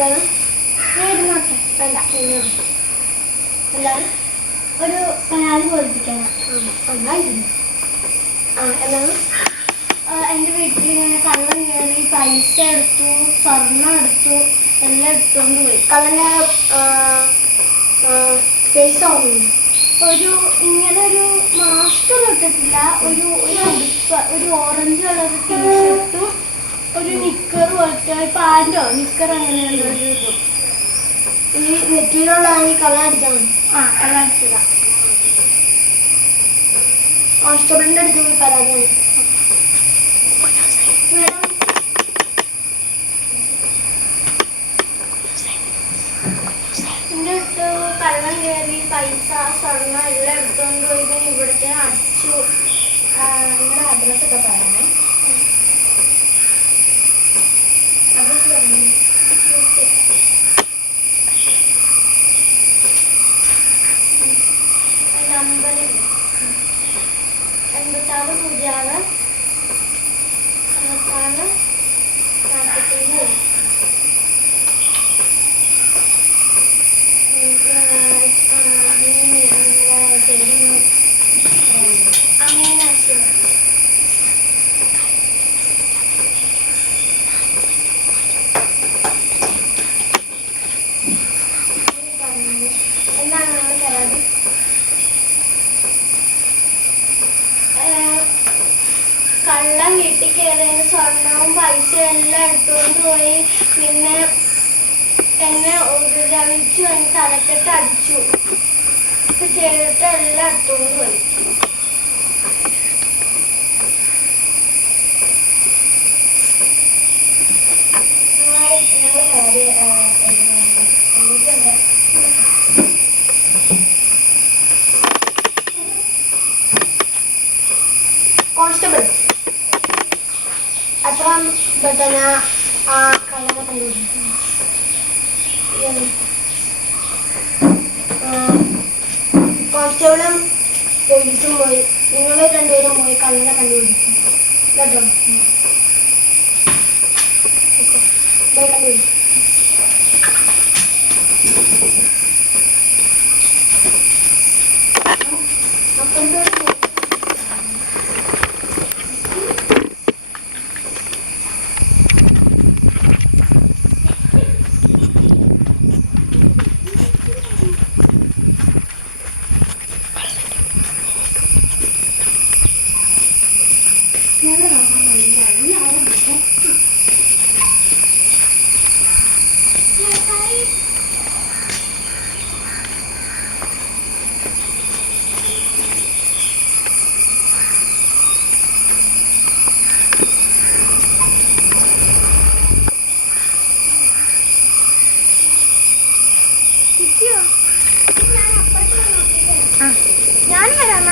എല്ലാവരും ഒരു കനാല് പോലിപ്പിക്കണം. എന്താണ് എൻ്റെ വീട്ടിൽ ഇങ്ങനെ കള്ളം കയറി പൈസ എടുത്തു, സ്വർണ്ണം എടുത്തു, എല്ലാം എടുത്തുകൊണ്ട് പോയി. കള്ളൻ്റെ പൈസ ഇങ്ങനെ ഒരു മാസ്ക് ഇട്ടിട്ടില്ല, ഒരു ഉടുപ്പ്, ഒരു ഓറഞ്ച് കളർ ടീഷർട്ടും ഒരു നിക്കർ പോലത്തെ പാൻറ്റോ നിക്കർ അങ്ങനെയുള്ള ഒരു ഇതും. ഈ നെറ്റിയിലുള്ള ഈ കള്ളടിച്ചാണ്. കള്ളടിച്ചതാ. കോൺസ്റ്റബിളിൻ്റെ അടുത്ത് പോയി പരാതിയാണ്. എൻ്റെ അടുത്ത് കള്ളം കയറി പൈസ സ്വർണ്ണം എല്ലാം എടുത്തുകൊണ്ട് പോയി. ഇവിടുത്തെ അടിച്ചു. നിങ്ങളുടെ അഡ്രസ്സൊക്കെ പറയണേ. നമ്പർ 86 06 44 47. എന്താണ് നമ്മുടെ പരാതി? കള്ളം വീട്ടിൽ കയറിയതിന് സ്വർണവും പൈസയും എല്ലാം എടുത്തുകൊണ്ട് പോയി. പിന്നെ എന്നെ ഉപദ്രവിച്ചു, എന്നെ തലക്കെട്ട് അടിച്ചു ചെയ്തിട്ട് എല്ലാം എടുത്തുകൊണ്ട് പോയി. കോൺസ്റ്റബിൾ എത്ര പെട്ടെന്ന് ആ കള്ളനെ കണ്ടുപിടിക്കും? കോൺസ്റ്റബിളും പോലീസും പോയി. നിങ്ങൾ രണ്ടുപേരും പോയി കള്ളനെ കണ്ടുപിടിക്കും കേട്ടോ. പോയി കണ്ടുപിടിക്കും. ഞാനും വരാം.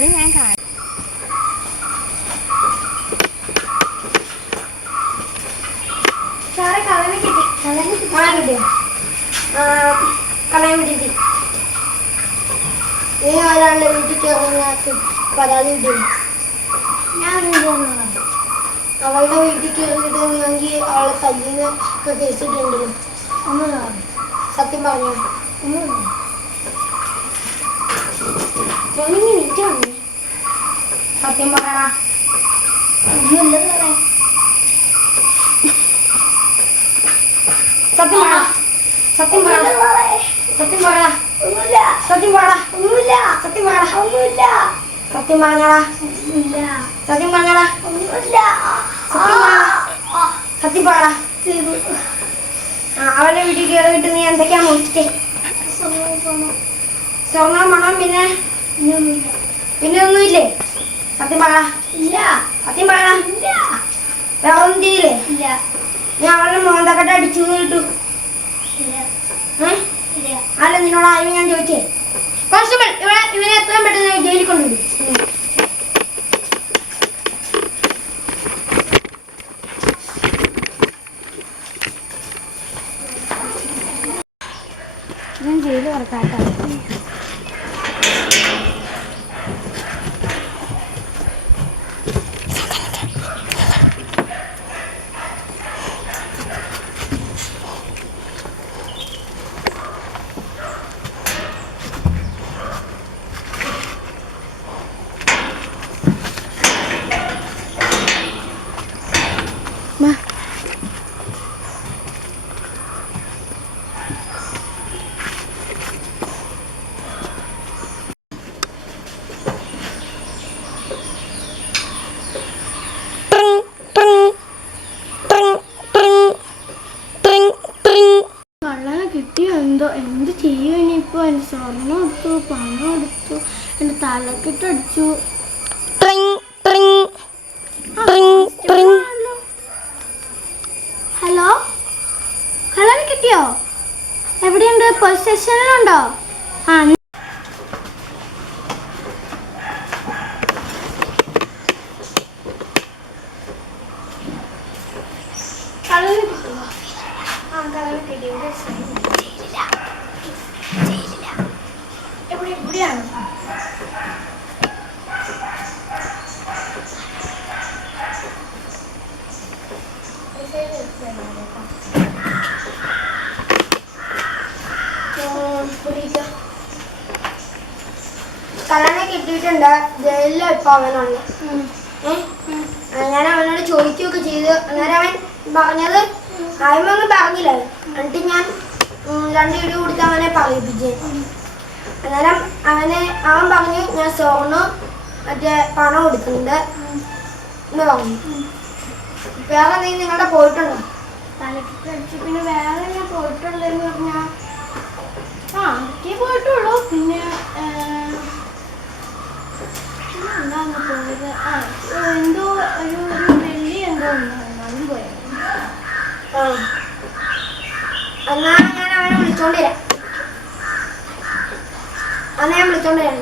ഞാൻ കാണാം. സാറേ കളനെ കിട്ടി. കളയാൻ കിട്ടി. നീ ഒരാളുടെ വീട്ടിൽ കയറി പരാതി കിട്ടി. ഞാൻ അവളുടെ വീട്ടിൽ കയറിയിട്ടെങ്കിൽ അവളെ തല്ലിനൊക്കെ കേസിട്ടുണ്ടല്ലോ. ഒന്നും സത്യം പറഞ്ഞു. സത്യം പറയണ. ഒന്നുമില്ലെന്ന് പറയാം. സത്യം പറ. സത്യം പറ. സത്യം പറ. ഒന്നുമില്ല. സത്യം പറ. ഒന്നുമില്ല. സത്യം പറ. ഒന്നുമില്ല. സത്യം പറഞ്ഞടാ. ഒന്നുമില്ല. സത്യം പറഞ്ഞടാ. ഒന്നുമില്ല. സത്യം പറ. സത്യം പറ. അവളുടെ വീട്ടിൽ കയറിയിട്ട് നീ എന്തൊക്കെയാ മോഷ്ടിച്ചേ? സ്വർണ്ണം മണം പിന്നെ പിന്നെ ഒന്നുമില്ലേ? സത്യം പറ. ഇല്ല. സത്യം പറ. ഇല്ല. വേറെ ഒന്നും ചെയ്യില്ലേ? ഇല്ല. ഞാൻ അവളുടെ മോന്തക്കെട്ട് അടിച്ചു കിട്ടു. അല്ല നിന്നോട് ആരും ഞാൻ ചോദിച്ചേ. കോൺസ്റ്റബിൾ ഇവനെ എത്രയും പെട്ടെന്ന് ജയിലിൽ കൊണ്ടുവിടും. ഞാൻ ജയിലിൽ വർക്കാട്ടോ. കിട്ടിയോ എന്തോ, എന്ത് ചെയ്യും ഇനിയിപ്പോൾ? എൻ്റെ സ്വർണ്ണം എടുത്തു, പണം എടുത്തു, എൻ്റെ തലക്കെട്ടടിച്ചു. ഹലോ, കള്ളനെ കിട്ടിയോ? എവിടെയുണ്ട്? പോലീസ് സ്റ്റേഷനിലുണ്ടോ? ആ കള്ളനെ കിട്ടിയോ? ആ കള്ളനെ കിട്ടിയോ? എവിടെയാണ്? കള്ളനെ കിട്ടിയിട്ടുണ്ട്. ജയിലിൽ ഇപ്പൊ അവനുണ്ട്. ഞാൻ അവനോട് ചോദിക്കുകയൊക്കെ ചെയ്ത്. അന്നേരം അവൻ പറഞ്ഞത് ആദ്യമൊന്നും പറഞ്ഞില്ല. എന്നിട്ട് ഞാൻ 2 ഇടി കൊടുത്ത് അവനെ പറയിപ്പിച്ചേ. അന്നേരം അവൻ പറഞ്ഞു ഞാൻ സ്വർണ്ണം മറ്റേ പണം കൊടുക്കുന്നുണ്ട് എന്ന് പറഞ്ഞു. വേറെ എന്തെങ്കിലും നിങ്ങളുടെ പോയിട്ടുണ്ടോ? തലക്കടിച്ച് പിന്നെ വേറെ ഞാൻ പോയിട്ടുള്ളതെന്ന് പറഞ്ഞാൽ അതൊക്കെ പോയിട്ടുള്ളൂ. പിന്നെ എന്താന്ന് പോയത്? എന്തോ ഒരു വെള്ളി എന്തോ ഉണ്ടായിരുന്നു, അതും പോയത്. എന്നാ ഞാൻ അവനെ വിളിച്ചോണ്ട് വരാം. അന്ന് ഞാൻ വിളിച്ചോണ്ട് വരാം.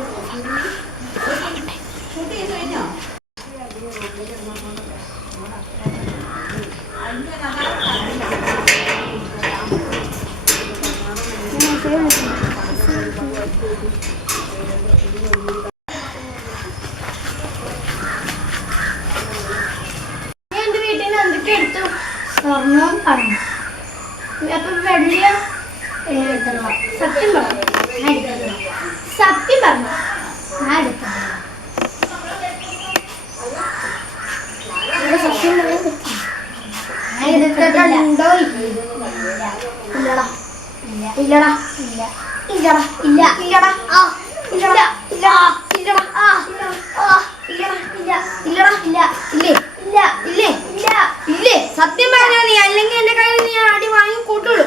എന്റെ വീട്ടിൽ നിന്ന് എന്തൊക്കെ എടുത്തു? സ്വർണ്ണവും പണം. അപ്പൊ വെള്ളിയോ? സത്യം പറഞ്ഞു. സത്യം പറഞ്ഞു. ഞാൻ എടുത്തിട്ടുണ്ടോ? ഇല്ലടാ ഇല്ലടാ ഇല്ല ഇല്ലടാ ഇല്ല ഇല്ലടാ ഇല്ലടാ ഇല്ലടാ ഇല്ലടാ ഇല്ലടാ ഇല്ലടാ ഇല്ല ഇല്ലേ ഇല്ല ഇല്ലേ ഇല്ല ഇല്ലേ? സത്യം പറഞ്ഞാ നീ, അല്ലെങ്കിൽ എന്റെ കയ്യിൽ നീ അടി വാങ്ങി കൂട്ടുള്ളൂ.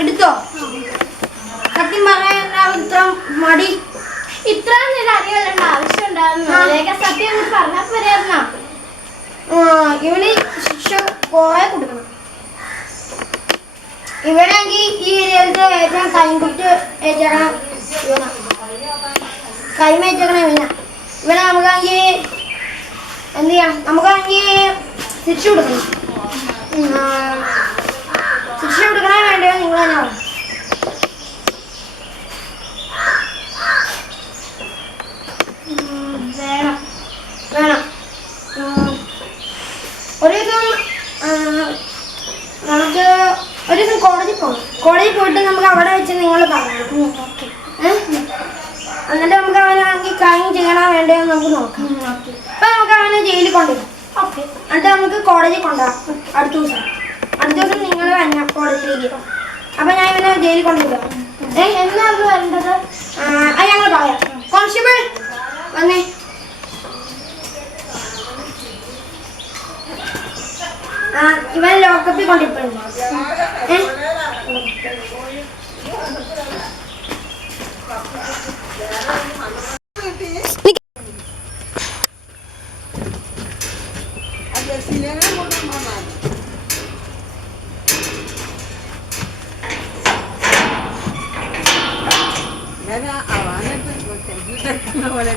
എടുത്തോ? സത്യം പറയാൻ ഇത്ര മടി? ഇത്ര അടികളുടെ ആവശ്യം ഉണ്ടായിരുന്നു. സത്യം പറഞ്ഞാൽ പോരായിരുന്ന? ഇവന് ശിക്ഷ കുറെ കൊടുക്കണം. ഇവനാണെങ്കിൽ ഈ ഏരിയയിലത്തെ ഏറ്റവും കൈകുട്ടി ഏച്ചേക്കണം. കൈമേച്ചേക്കണം ഇവനെ നമുക്കാണെങ്കിൽ എന്ത് ചെയ്യണം? നമുക്കാണെങ്കിൽ ശിക്ഷ കൊടുക്കണം. ശിക്ഷ കൊടുക്കണേ വേണ്ടയോ? നിങ്ങൾ തന്നെ വേണം വേണം. ഒരു ദിവസം നമുക്ക് ഒരു ദിവസം കോളേജിൽ പോകണം. കോളേജിൽ പോയിട്ട് നമുക്ക് അവിടെ വെച്ച് നിങ്ങൾ പറയണം. എന്നിട്ട് നമുക്ക് അവനാണെങ്കിൽ കാര്യം ചെയ്യണോ വേണ്ടയോ നമുക്ക് നോക്കാം. അപ്പൊ നമുക്ക് അവനെ ജയിലിൽ കൊണ്ടുവരാം. എന്നിട്ട് നമുക്ക് കോളേജിൽ കൊണ്ടുപോകാം. അടുത്ത ദിവസം നിങ്ങൾ വരണം കോളേജിലേക്ക്. അപ്പൊ ഞാൻ ഇവനെ ജയിലിൽ കൊണ്ടുവരാം. എന്നാണ് വരേണ്ടത്? അത് ഞങ്ങൾ പറയാം. കോൺസ്റ്റബിൾ വന്നേ. ഇവൻ ലോക്കപ്പിൽ കൊണ്ടിട്ടുണ്ട്. അവനെ പോലെ